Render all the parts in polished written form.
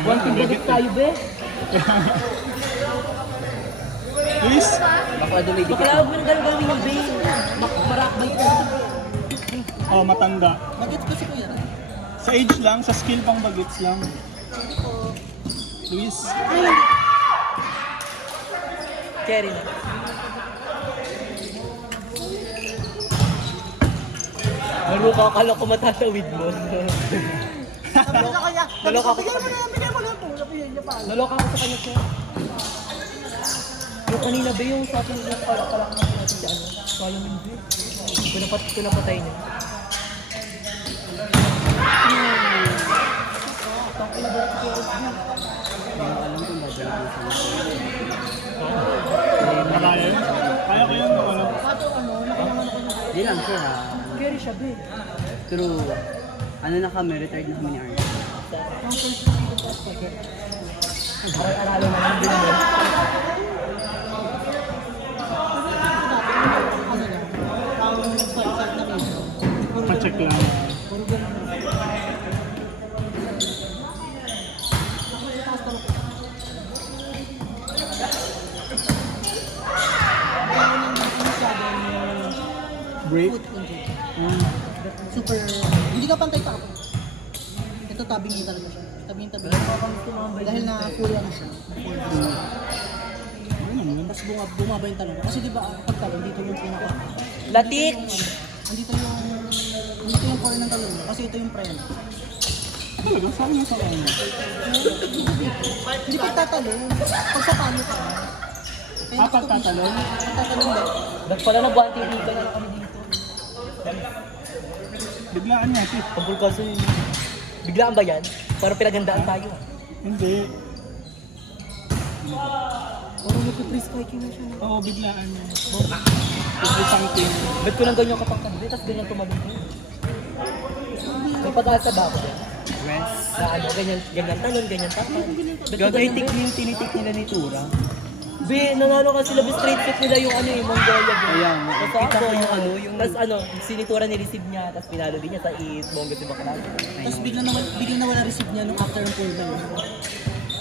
Wanting balik tayo, be. Luis? Baka dumidikit. Baka mo nang gagawin yung be. Marakbay ka. Oh, matanda. Bagets kasi kuya. Sa age lang, sa skill pang bagets lang. Luis? Cherry na. Laro ka, akala ko matatawid mo. Naloka ako sa kanya. Naloka ako sa kanya, sir. Yung kanina ba yung sa akin yung pala natin si ano? Sayang yung ba? Pinapatay niya. Kaya yun? Kaya ko yun, ano? Di lang siya. Carry siya, be. True. Ano na kami, retired na kami ni Arnie. Aral-aralo na lang din mo. Pa-check lang. Break? Super, hindi ka pantay pa ako. Ito tabing niya talaga siya. Tabing. Dahil na full ano siya. Tapos bumaba yung talong. Kasi di ba pag talong, dito yung pinaka. Latik! Andito yung core ng talong. Kasi ito yung preno. Talaga? Saan yung sa kanya? Hindi pag tatalong. Pag sa pano ka. Pag tatalon? Tatalong ba? Ba't pala nag-wanting dito na kami dito? Biglaan niya, tip. Pagpul kasi biglaan ba yan? Parang pinagandaan tayo. Hindi. Parang nagpa-free spiking na siya. Oo, biglaan niya. It's something. Ba't ko nang ganyan kapag tabi? Tapos ganyan tumalong ko. May pag-asa ba ako dyan? West. Na ano, ganyan talon, ganyan tapan. Gagay-tik yung tinitik nila ni Tura. Be, nanalo ka sila, straight fit nila yung ano yung Mongolia. Kaya, Tapos kita ko ako, yung ano, yung... Tapos ano, sinitura ni-receive niya, tapos pinalo din niya sa East, Mongo si Baclaran. Tapos biglang nawala receive niya nung after ng point na yun.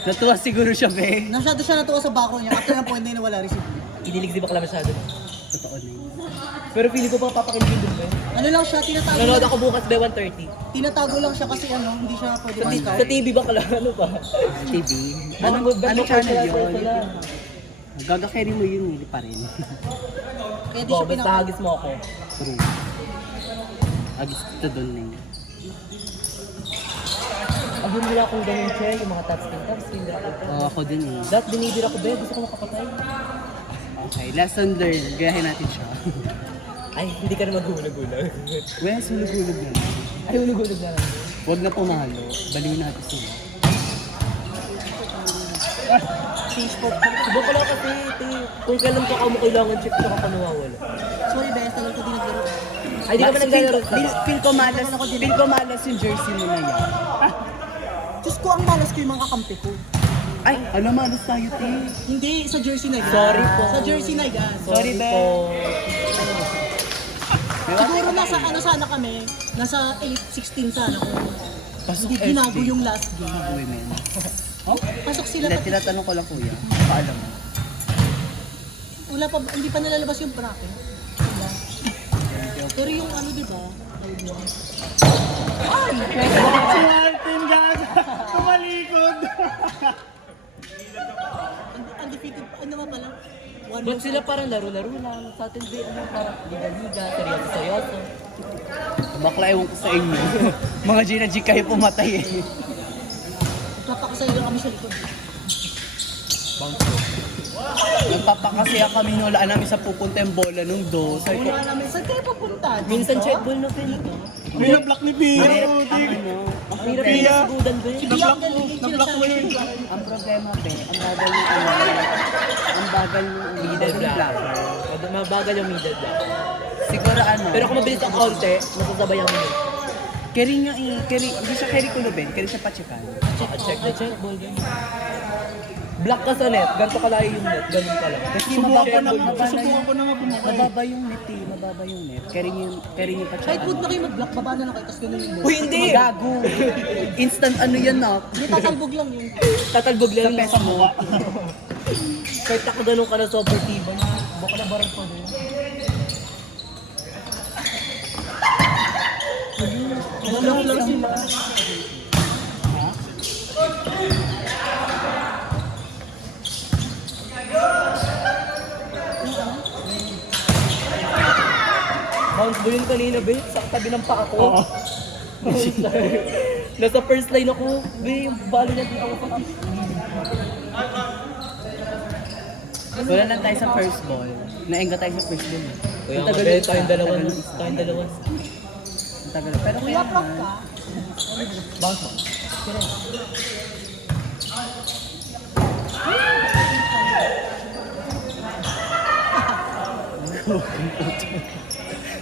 Natuwa siguro siya, be. Masyado siya natuwa sa bako niya. After ng point na yun, nawala receive niya. Kinilig si Baclaran masyado. Totoo na yun. Pero feeling ko pa papakiligin dun ba yun? Ano lang siya, tinatago Nanonood lang. ako bukas by 1:30. Tinatago lang siya kasi ano, hindi siya pwede Sa, mag-scout. sa TV Baclaran, ano ba? TV. Anong channel yun? Gaga-carry mo yun, hindi pa rin. Kaya di siya Basta pinaka... hagis mo ako. True. Agis kita doon na yun. Agun nila akong ganun siya, yung mga touchscreen ako. Oo, ako din eh. Lahat dinibir ako ba? Gusto ko makapatay. Okay, lesson learned. Gayahin natin siya. Ay, hindi ka na maghulog-hulog. Well, sulog-hulog na. Ay, hulog-hulog na lang. Huwag na pumalo. Baliw natin sila. Subo ko lang kasi, kung kailan ka mo kailangan check ka pa nawawala. Sorry, Bes, tagal ko din naglaro. Ay, di ka ba naglalaro sa... Feel ko malas yung jersey mo na yan. Diyos ko, ang malas ko yung mga kakampi ko. Ay, ano malas tayo, te? Hindi, sa jersey na yan. Sorry po. Sa jersey na yan. Sorry, be. Siguro nasa ano sana kami, nasa 8-16 sana kung Pasok hindi ginago yung last game. women. Pasok sila Hindi, pati. tinatanong ko lang, kuya. Paalam mo. Wala pa, hindi pa nalalabas yung bracket. Wala. Pero yung ano, di ba? Si Martin, guys! Tumalikod! Undefeated pa, ano ba pala? Ba't sila parang laro-laro lang? Sa atin ba, ano, parang liga-liga, seryoso-seryoso. Bakla, ewan ko sa inyo. Mga Gina G kayo pumatay eh. Papakasay lang kami sa likod. Nagpapakasaya kami nulaan namin sa pupunta yung bola nung do. Sabi ko, Wala namin, saan kayo papunta? Minsan check ball na feeling ko. May na-block ni Pio! Ang hirap yung nasigudan ba yun? Na-block mo yun! ang problema be, ang bagal yung Middle blocker. blocker. Mabagal yung middle blocker. Siguro ano, Pero kung mabilis ang konti, masasabayan mo yun. carry nga eh, carry, hindi siya carry ko ben, carry siya pachikan. Check the check ball game. Black ka sa net, ganito kalayo yung net, ganun ka lang. Kasi Susubukan ko na nga bumukay. mababa yung net eh. Mababa yung net. Carry niyo pa Kahit huwag na kayo mag-block, baba na lang kayo, tapos ganun yung Uy, hindi! Gago. Instant ano yan na. Hindi, tatalbog lang yun. Tatalbog lang yung Sa mo. Kahit ako ganun ka na super tiba, baka na barang pa din. Block lang sila. Bounce ba yun kanina, babe? Sa tabi ng paa ko. Oo. Nasa first line ako, babe, yung balo na dito ako pa. Wala lang tayo sa first ball. Naengga tayo sa first ball. Kaya Ang nga, tagal babe, ng isa, tayong dalawa. ang tagal ng isa. Tayong dalawa. Ang tagal. Pero Kuya, kaya block ka. Bounce mo.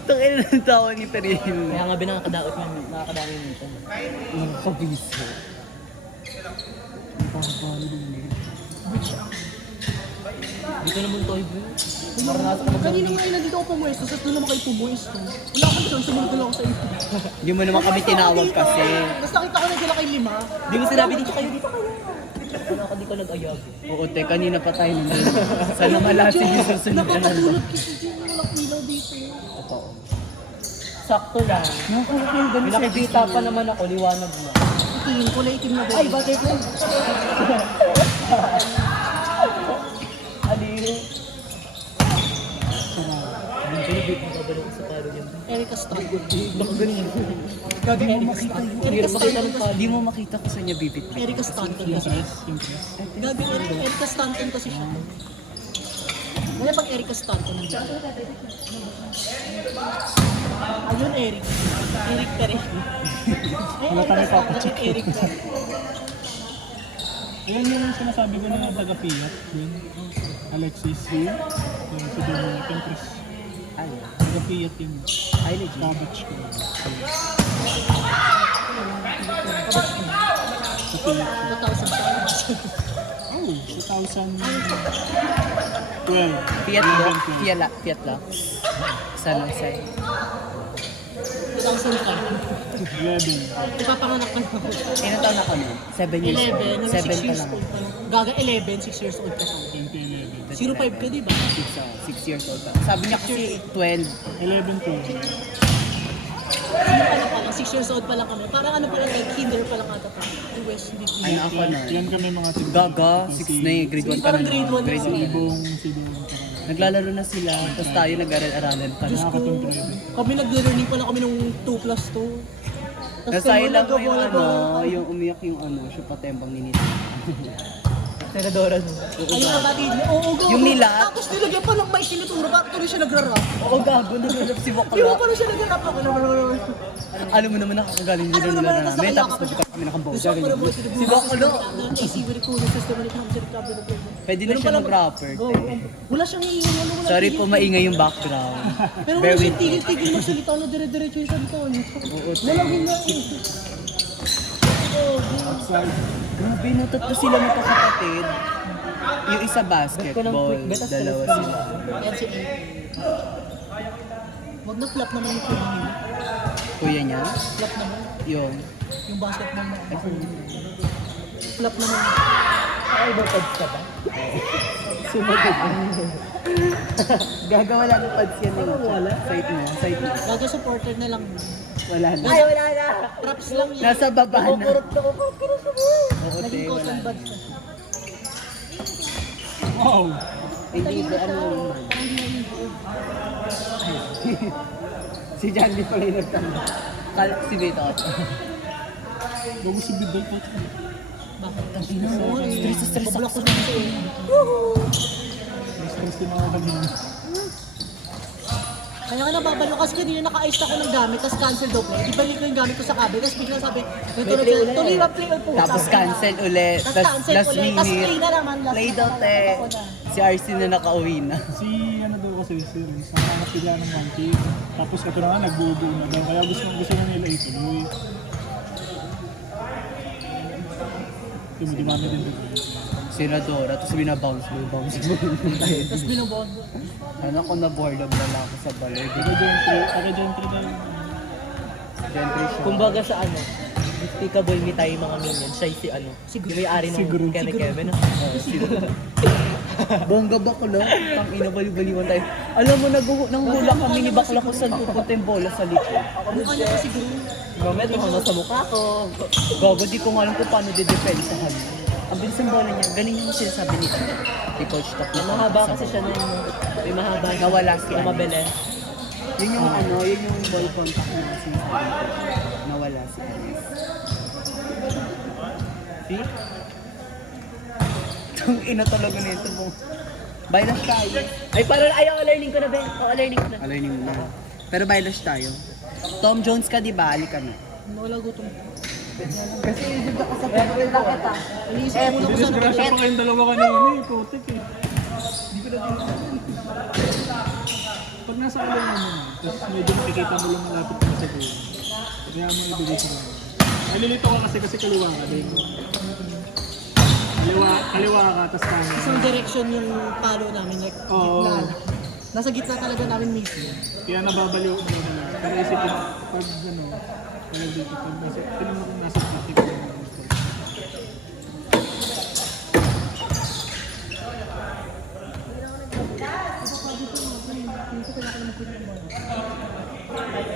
Tangin ng tawa ni Perino. Kaya nga, babe, nakakadami nito. Nagkabiso. Dito naman tayo, babe. Maranasan ka Kanina nga nandito ako pumuesto, tapos doon naman kayo pumuesto. Wala akong doon, sumunod na lang ako sa iyo. Hindi mo naman kami tinawag kasi. Tapos nakita ko na dila kay Lima. Di mo sinabi dito kayo, dito kayo. Wala ka, di ka nag-ayag. Oo, te, kanina pa tayo nandun. Sana malasi yung susunod na lang. Napapatulog kasi dyan, walang ilaw dito. Totoo. Sakto lang. May nakikita pa naman ako, liwanag mo. Itim, kulay itim na doon. Ay, butterfly! Aliro. Ang bilibig mo babalik sa palo yan. Erika Star. Baka ganyan. Di mo makita yun. Hirap makita ng palo. Di mo makita ko sa niya bibit. Erika Stanton kasi. Gabi, Erika Stanton kasi siya. Kaya pag Erika Stanton nandiyan. Ayun, Eric. Eric Perez. Ay, Wala tayo Erika Stanton, papacheck. Eric Perez. Yan yung sinasabi ko na taga-Fiat. Yun. Alexis. Yun. Yung si Domo. Tempres. Ay, Taga-Fiat yun. ay, legit. Cabbage ko. Sa Fiat. 2000 Oh, 2012. Fiat Lock. Fiat Lock. San Jose. 2005. 11. Ipapanganak ka na ako. Ilan taon ako nun? 7 years 11, old. nung 7 6 pa years lang. old pa lang. Gaga 11, 6 years old ka sa akin. 2011. 05 ka, di ba? 6 years old pa. Sabi niya kasi 12. 11 to. Ano pa lang, 6 years old pa lang kami. Parang ano pa lang, like kinder pa lang ata pa. Yung West Big Ay, ako nun. Yan kami mga tig- Gaga, 6 na eh. Grade 1 pa Parang nun. grade one Grade na sila. 1 Sibong, sibong. Naglalaro na sila. Tapos tayo nag-aral-aralan pa. Nakakatuntun. Kami nag-learning pala kami nung 2+2. Tapos tayo lang mo yung ano, yung umiyak yung ano, siya patembang ni Nita. Senadora no. Ayun ang batid mo. Oo, gago. Yung nilat? Tapos nilagyan pa ng mais tinuturo. Bakit tuloy siya nagra-rap? Oo, gago. Naglalap si Di ba Bakla. pa siya nagra-rap ako naman. Alam mo naman nakakagaling din Alam mo nila naman, na tapos namin. nakayakap Tapos siya. kami nakabawga. Gusto ko na mo Si Bakla. AC with cool system ulit ng recovery na play. Pwede na siya mag-rapper. Go. Wala siyang iiwan. Wala Sorry tigil- po, maingay yung background. Pero Bear wala with siyang me. tigil-tigil magsalita na dire-diretso yung salita niya. Oo, Walang hinga eh. Outside. Grabe, no, tatlo sila magkakapatid. Yung isa basketball, dalawa sila. NCA. Wag na flop naman yung kuya niya. Kuya niya, Flop naman. yung... Yung basketball na. Ay, Flop naman. Ay, barkads ka ba? sumagot. Gagawa lang ng pads yan eh. Wala? Site mo, site mo. Gaga supporter na lang. Wala na. Ay, wala na! Props lang yan. Nasa baba na. Nakukurot na sa mo! Oo, Naging te, wala cotton na. buds na. Wow! Hindi ba ano naman? Si Jandy pala yung nagtanda. Si Beto. Bago si Bidol po. Bakit? Stress. Pablock ko din siya eh. Stress din ako kanina. Kaya nga nababalo kasi kanina naka-ice ako ng gamit, tapos cancel daw play. Ibalik ko yung gamit ko sa cabinet, tapos bigla sabi, tuloy na play ulit po. Tapos cancel ulit. Tapos Tapos cancel last ulit. Tapos play minute. na naman. Last Play na daw, naman. te. Ako na. Si RC na nakauwi na. Si ano daw kasi si Riz, nakahanap sila ng monkey. Tapos ito na nga, nagbubuo na daw. Kaya gusto na nila ituloy. Dumidimami din dito. Senadora, tapos binabounce mo. Tapos binobond. Ano ko na boredom na lang ako sa balay. Taga-gentry tayo. Gentry siya. Kumbaga sa ano, despicable me tayo mga minions. Siya si ano, yung may-ari ng Siguro. Keme-Keme. No? Bongga bakla. Tang ina, bali-baliwan tayo. Alam mo, nanghula kami ni bakla ko saan pupunta yung bola sa likod. Mukha niya kasi siguro. Moment, mukhang nasa mukha ko. Gago, di ko nga alam kung paano didepensahan. Ang bilis ng bola niya, ganun yung sinasabi ni Coach Tok. Mahaba kasi siya na yung, may mahaba. Nawala si Yung Anis. mabilis. Yun yung ano, yun yung ball contact na sinasabi. Nawala si Anis. See? Ang ina talaga nito mo. Bailash tayo. Ay, parang ayaw, learning ko na, Ben. Oo, learning ko na. Alerning mo na. Pero bailash tayo. Tom Jones ka, di ba? Halika na. Wala gutom. Kasi isip ka sa pagkakas kita. Iniisip ko muna kung saan ako. Disgrasya pa kayong dalawa kanina eh, putik eh. Hindi ko na din. Pag nasa alam mo naman, tapos medyo makikita mo lang malapit ka sa goal. Kaya mo ibigay sa mga. Nalilito ka kasi kaliwa ka din. Kaliwa ka, tapos kanya. Isang direction yung palo namin, like Oo. gitna. Nasa gitna talaga namin mismo. Kaya nababaliw mo na lang. Pero isipin, pag ano, wala dito, pag nasa, tinan mo kung nasa pati ko yung gusto.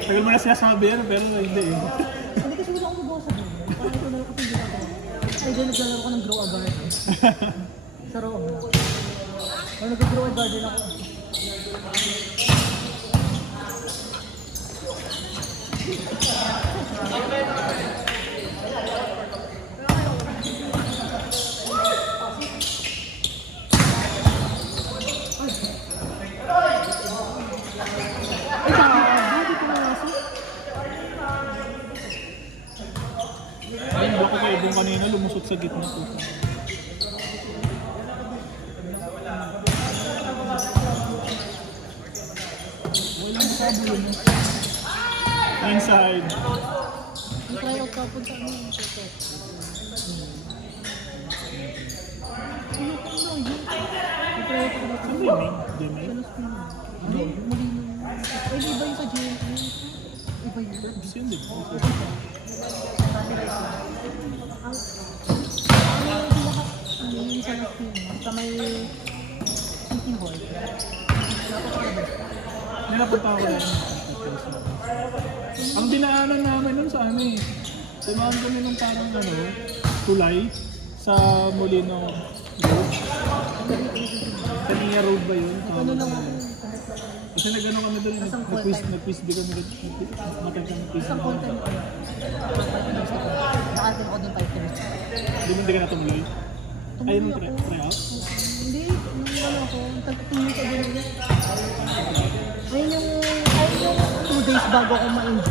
Tagal mo na sinasabi yan, pero hindi eh. Hindi kasi wala akong magawa sa buhay. Parang ito na lang kasi ginagawa. Ay, dyan naglalaro ko ng grow a garden. Sa Rome. Or nag-grow a garden ako. Ay, bakit ko nalasok? Ayun, baka ko ibong kanina, lumusot sa gitna ko. Walang makabulo mo. Inside. Try out ka punta mo yung toto. Try out ka ba? Saan ba yun eh? Jamay? Hindi, mali mo. Ay, di ba yung sa GMA? Iba yun. Gusto yun din. Ano yung sa last team? Sa may City Hall. Ninapunta ako rin. Ang dinaanan namin nun sa ano eh. Tumaan kami nung parang ano, tulay sa Molino Road. Sa Nia Road ba yun? Ano lang ako. Kasi nag-ano kami doon, Isang call nag-quiz di kami matagkang quiz. Isang content ko. Nakatin ako doon 5 minutes. Hindi ka na tumuloy. Ayun yung try out? Hindi, nung ano ako, tagpapinit ako doon ulit. Ayun yung 2 days bago ako ma-injure.